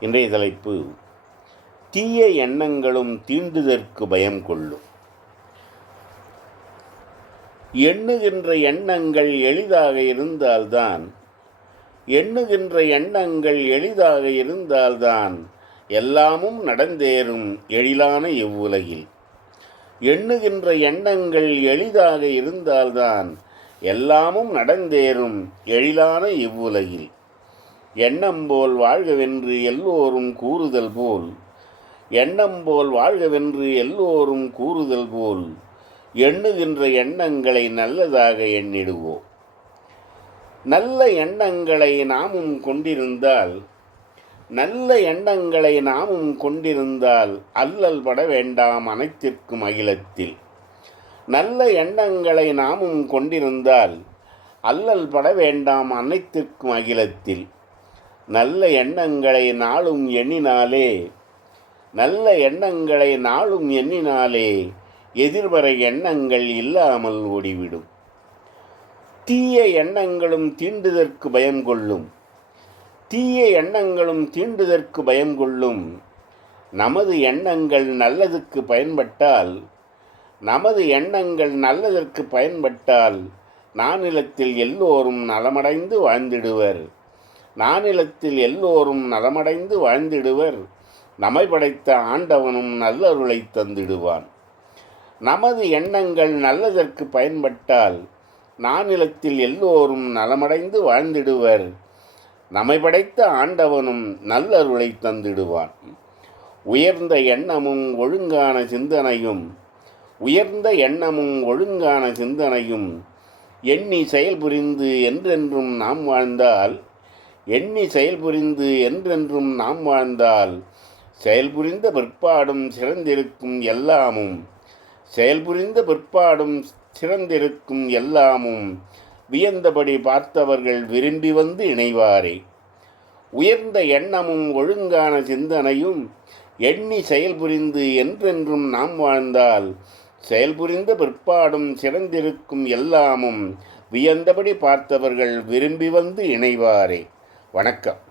இன்றைய தலைப்பு தீய எண்ணங்களும் தீண்டுதற்கு பயம் கொள்ளும். எண்ணுகின்ற எண்ணங்கள் எளிதாக இருந்தால்தான் எண்ணுகின்ற எண்ணங்கள் எளிதாக இருந்தால்தான் எல்லாமும் நடந்தேறும் எழிலான இவ்வுலகில். எண்ணுகின்ற எண்ணங்கள் எளிதாக இருந்தால்தான் எல்லாமும் நடந்தேறும் எழிலான இவ்வுலகில். எண்ணம் போல் வாழ்கவென்று எல்லோரும் கூறுதல் போல் எண்ணம் போல் வாழ்கவென்று எல்லோரும் கூறுதல் போல் எண்ணுகின்ற எண்ணங்களை நல்லதாக எண்ணிடுவோம். நல்ல எண்ணங்களை நாமும் கொண்டிருந்தால் நல்ல எண்ணங்களை நாமும் கொண்டிருந்தால் அல்லல் பட வேண்டாம் அனைத்திற்கும் அகிலத்தில். நல்ல எண்ணங்களை நாமும் கொண்டிருந்தால் அல்லல் பட வேண்டாம் அனைத்திற்கும் அகிலத்தில். நல்ல எண்ணங்களை நாளும் எண்ணினாலே நல்ல எண்ணங்களை நாளும் எண்ணினாலே எதிர்வரை எண்ணங்கள் இல்லாமல் ஓடிவிடும். தீய எண்ணங்களும் தீண்டுதற்கு பயம் கொள்ளும். தீய எண்ணங்களும் தீண்டுதற்கு பயம் கொள்ளும். நமது எண்ணங்கள் நல்லதுக்கு பயன்பட்டால் நமது எண்ணங்கள் நல்லதற்கு பயன்பட்டால் நானிலத்தில் எல்லோரும் நலமடைந்து வாழ்ந்திடுவர். நானிலத்தில் எல்லோரும் நலமடைந்து வாழ்ந்திடுவர். நமை படைத்த ஆண்டவனும் நல்லருளை தந்திடுவான். நமது எண்ணங்கள் நல்லதற்கு பயன்பட்டால் நானிலத்தில் எல்லோரும் நலமடைந்து வாழ்ந்திடுவர். நமை படைத்த ஆண்டவனும் நல்லருளை தந்திடுவான். உயர்ந்த எண்ணமும் ஒழுங்கான சிந்தனையும் உயர்ந்த எண்ணமும் ஒழுங்கான சிந்தனையும் எண்ணி செயல்புரிந்து என்றென்றும் நாம் வாழ்ந்தால் எண்ணி செயல்புரிந்து என்றென்றும் நாம் வாழ்ந்தால் செயல்புரிந்த பிற்பாடும் சிறந்திருக்கும் எல்லாமும். செயல்புரிந்த பிற்பாடும் சிறந்திருக்கும் எல்லாமும். வியந்தபடி பார்த்தவர்கள் விரும்பி வந்து இணைவாரே. உயர்ந்த எண்ணமும் ஒழுங்கான சிந்தனையும் எண்ணி செயல்புரிந்து என்றென்றும் நாம் வாழ்ந்தால் செயல்புரிந்த பிற்பாடும் சிறந்திருக்கும் எல்லாமும். வியந்தபடி பார்த்தவர்கள் விரும்பி வந்து இணைவாரே. வணக்கம்.